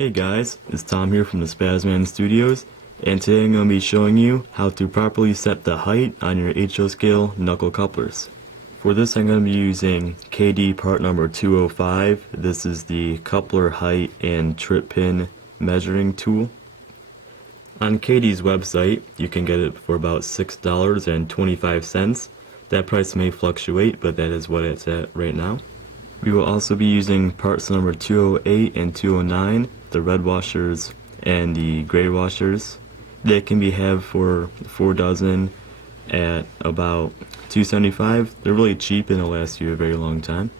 Hey guys, it's Tom here from the Spazman Studios, and today I'm going to be showing you how to properly set the height on your HO scale knuckle couplers. For this I'm going to be using KD part number 205. This is the coupler height and trip pin measuring tool. On KD's website you can get it for about $6.25. That price may fluctuate, but that is what it's at right now. We will also be using parts number 208 and 209, the red washers and the gray washers. They can be had for 4 dozen at about $2.75. They're really cheap and they'll last you a very long time.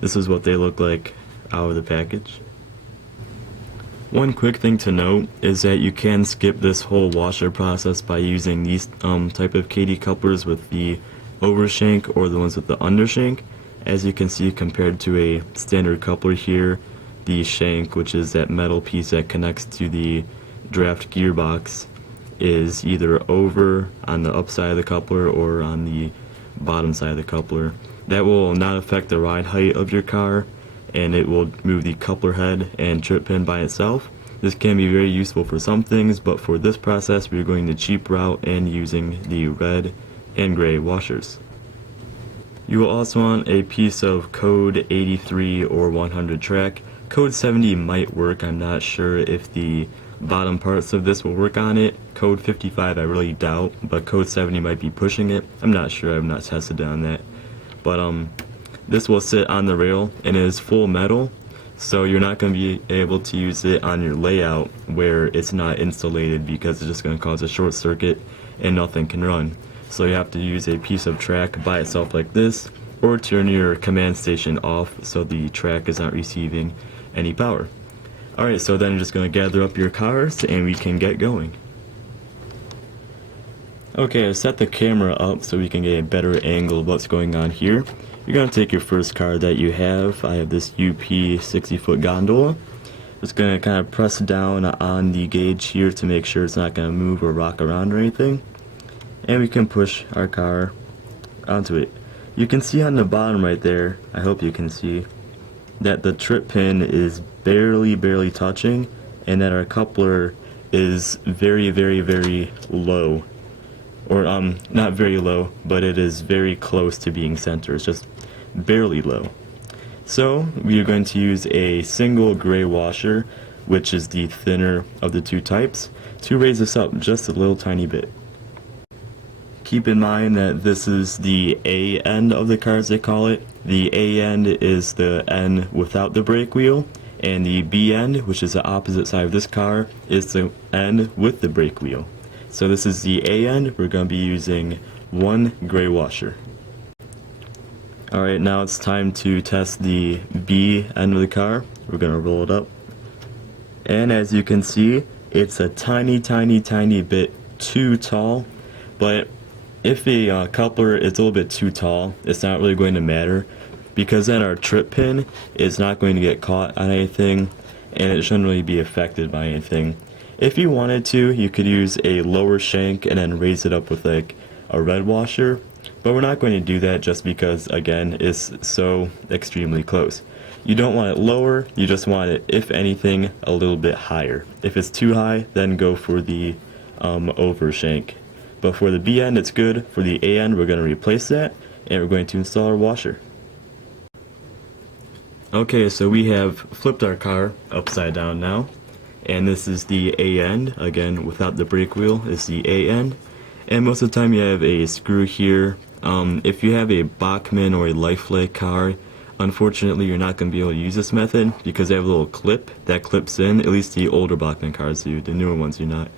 This is what they look like out of the package. One quick thing to note is that you can skip this whole washer process by using these type of KD couplers with the overshank or the ones with the undershank. As you can see, compared to a standard coupler here, the shank, which is that metal piece that connects to the draft gearbox, is either over on the upside of the coupler or on the bottom side of the coupler. That will not affect the ride height of your car, and it will move the coupler head and trip pin by itself. This can be very useful for some things, but for this process we're going the cheap route and using the red and gray washers. You will also want a piece of code 83 or 100 track. Code 70 might work. I'm not sure if the bottom parts of this will work on it. Code 55 I really doubt, but code 70 might be pushing it. I'm not sure. I've not tested on that. But this will sit on the rail and it is full metal, so you're not going to be able to use it on your layout where it's not insulated, because it's just going to cause a short circuit and nothing can run. So you have to use a piece of track by itself like this, or turn your command station off so the track is not receiving any power. Alright, so then you're just going to gather up your cars and we can get going. Okay, I've set the camera up so we can get a better angle of what's going on here. You're going to take your first car that you have. I have this UP 60-foot gondola. Just going to kind of press down on the gauge here to make sure it's not going to move or rock around or anything. And we can push our car onto it. You can see on the bottom right there, I hope you can see, that the trip pin is barely touching, and that our coupler is very low. Or not very low, but it is very close to being center. It's just barely low. So we are going to use a single gray washer, which is the thinner of the two types, to raise this up just a little tiny bit. Keep in mind that this is the A end of the car, as they call it. The A end is the end without the brake wheel, and the B end, which is the opposite side of this car, is the end with the brake wheel. So this is the A end. We're going to be using one gray washer. Alright, now it's time to test the B end of the car. We're going to roll it up. And as you can see, it's a tiny bit too tall, but if a coupler is a little bit too tall, it's not really going to matter, because then our trip pin is not going to get caught on anything and it shouldn't really be affected by anything. If you wanted to, you could use a lower shank and then raise it up with like a red washer, but we're not going to do that just because, again, it's so extremely close. You don't want it lower, you just want it, if anything, a little bit higher. If it's too high, then go for the over shank. But for the B end it's good. For the A end we're going to replace that, and we're going to install our washer. Okay, so we have flipped our car upside down now, and this is the A end. Again, without the brake wheel is the A end, and most of the time you have a screw here. If you have a Bachmann or a Lifelike car, unfortunately you're not going to be able to use this method because they have a little clip that clips in. At least the older Bachmann cars do, the newer ones do not.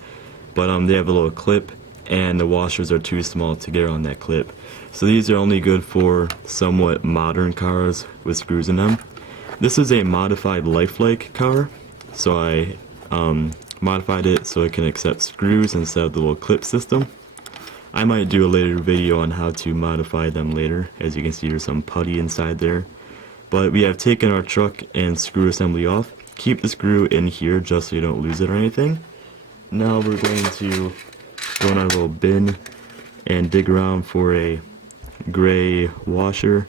But they have a little clip, and the washers are too small to get on that clip. So these are only good for somewhat modern cars with screws in them. This is a modified Lifelike car, so I modified it so it can accept screws instead of the little clip system. I might do a later video on how to modify them later. As you can see, there's some putty inside there. But we have taken our truck and screw assembly off. Keep the screw in here just so you don't lose it or anything. Now we're going to go in our little bin and dig around for a gray washer.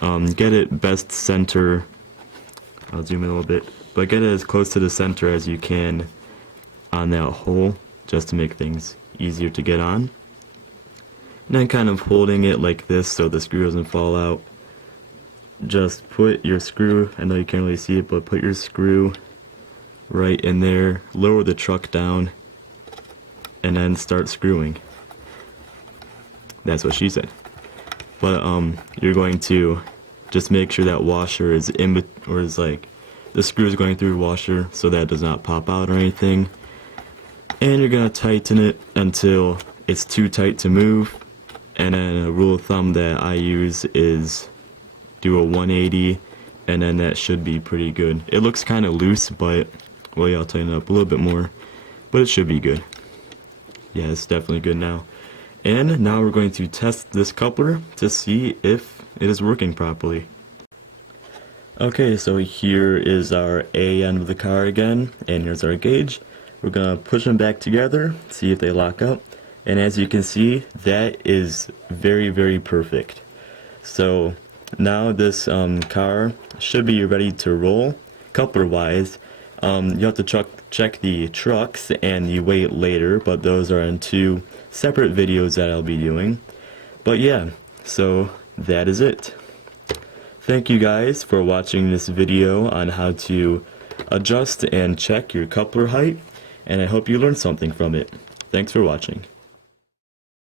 Get it best center. I'll zoom in a little bit. but get it as close to the center as you can on that hole, just to make things easier to get on. And then kind of holding it like this so the screw doesn't fall out. Just put your screw, I know you can't really see it, but put your screw right in there, lower the truck down, and then start screwing. That's what she said. But you're going to just make sure that washer is is like the screw is going through the washer so that it does not pop out or anything. And you're gonna tighten it until it's too tight to move. And then a rule of thumb that I use is do a 180, and then that should be pretty good. It looks kind of loose, but well, yeah, I'll tighten it up a little bit more, but it should be good. Yeah, it's definitely good now. And now we're going to test this coupler to see if it is working properly. Okay, so here is our A end of the car again, and here's our gauge. We're gonna push them back together, see if they lock up, and as you can see, that is very, very perfect. So now this car should be ready to roll. Coupler wise, you have to check the trucks and the weight later, but those are in 2 separate videos that I'll be doing. But yeah, so that is it. Thank you guys for watching this video on how to adjust and check your coupler height, and I hope you learned something from it. Thanks for watching.